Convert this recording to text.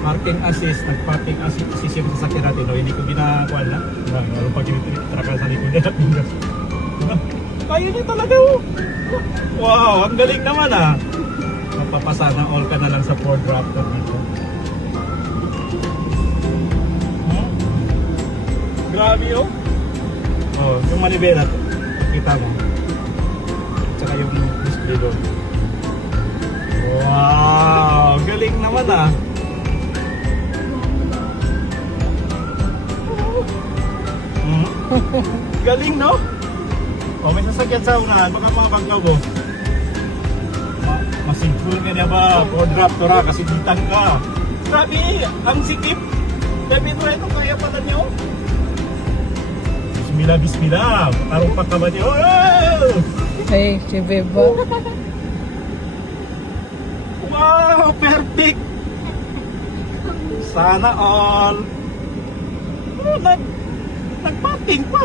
parking assist, nag-parking assist yung sasakyan natin. No? Hindi ko ginakuha na. Ano pag traka sa likod na pingas. Kaya niya talaga oh. Wow, ang galing naman ah. Mapapasa na all ka na lang sa Ford Raptor nito. Grabe oh. Oh, yung manibela to. Kita mo. Tsaka yung display doon. Wow, galing naman ah. Galing no? O may sasakyan sa unahan, baka mga bangkaw ko. Masigful ka niya ba? Ford Raptor ha, kasi ditang ka. Grabe, ang sikip. Sabi ito, kaya pala niyo. Bismillah, bismillah. Tarong pa ka ba niyo? Oh! Ay, si Bebo. Wow, perfect. Sana all. Oh, nagpating pa.